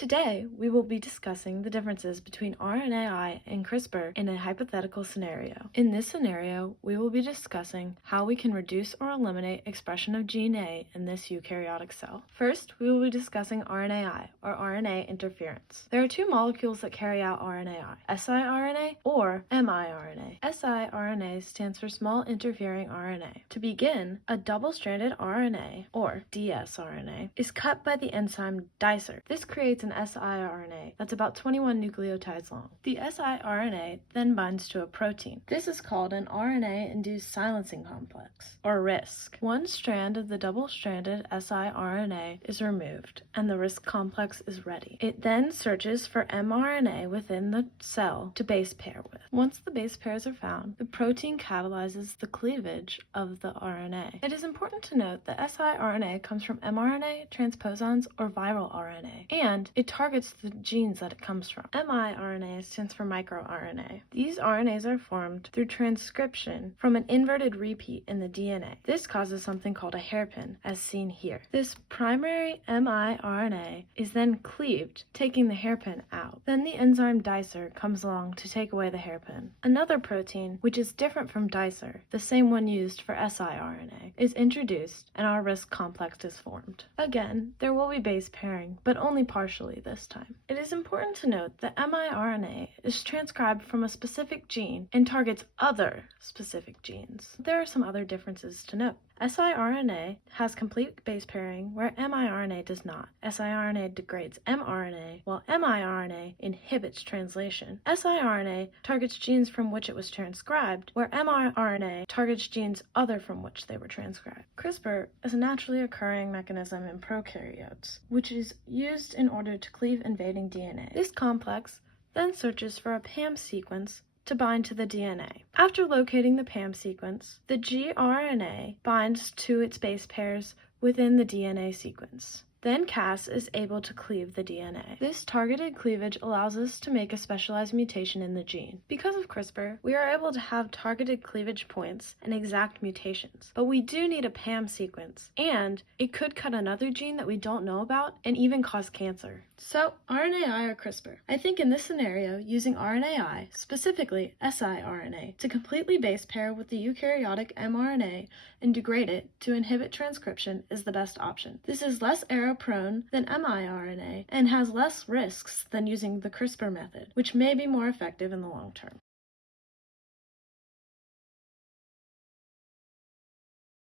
Today, we will be discussing the differences between RNAi and CRISPR in a hypothetical scenario. In this scenario, we will be discussing how we can reduce or eliminate expression of gene A in this eukaryotic cell. First, we will be discussing RNAi, or RNA interference. There are two molecules that carry out RNAi, siRNA or miRNA. siRNA stands for small interfering RNA. To begin, a double-stranded RNA, or dsRNA, is cut by the enzyme dicer. This creates an siRNA that's about 21 nucleotides long. The siRNA then binds to a protein. This is called an RNA-induced silencing complex, or RISC. One strand of the double-stranded siRNA is removed, and the RISC complex is ready. It then searches for mRNA within the cell to base pair with. Once the base pairs are found, the protein catalyzes the cleavage of the RNA. It is important to note that siRNA comes from mRNA, transposons, or viral RNA, and it targets the genes that it comes from. miRNA stands for microRNA. These RNAs are formed through transcription from an inverted repeat in the DNA. This causes something called a hairpin, as seen here. This primary miRNA is then cleaved, taking the hairpin out. Then the enzyme dicer comes along to take away the hairpin. Another protein, which is different from dicer, the same one used for siRNA, is introduced, and our RISC complex is formed. Again, there will be base pairing, but only partially this time. It is important to note that miRNA is transcribed from a specific gene and targets other specific genes. There are some other differences to note. siRNA has complete base pairing where miRNA does not. siRNA degrades mRNA while miRNA inhibits translation. siRNA targets genes from which it was transcribed where mRNA targets genes other from which they were transcribed. CRISPR is a naturally occurring mechanism in prokaryotes, which is used in order to cleave invading DNA. This complex then searches for a PAM sequence to bind to the DNA. After locating the PAM sequence, the gRNA binds to its base pairs within the DNA sequence. Then Cas is able to cleave the DNA. This targeted cleavage allows us to make a specialized mutation in the gene. Because of CRISPR, we are able to have targeted cleavage points and exact mutations, but we do need a PAM sequence, and it could cut another gene that we don't know about and even cause cancer. So, RNAi or CRISPR? I think in this scenario, using RNAi, specifically siRNA, to completely base pair with the eukaryotic mRNA and degrade it to inhibit transcription is the best option. This is less error-prone than miRNA and has less risks than using the CRISPR method, which may be more effective in the long term.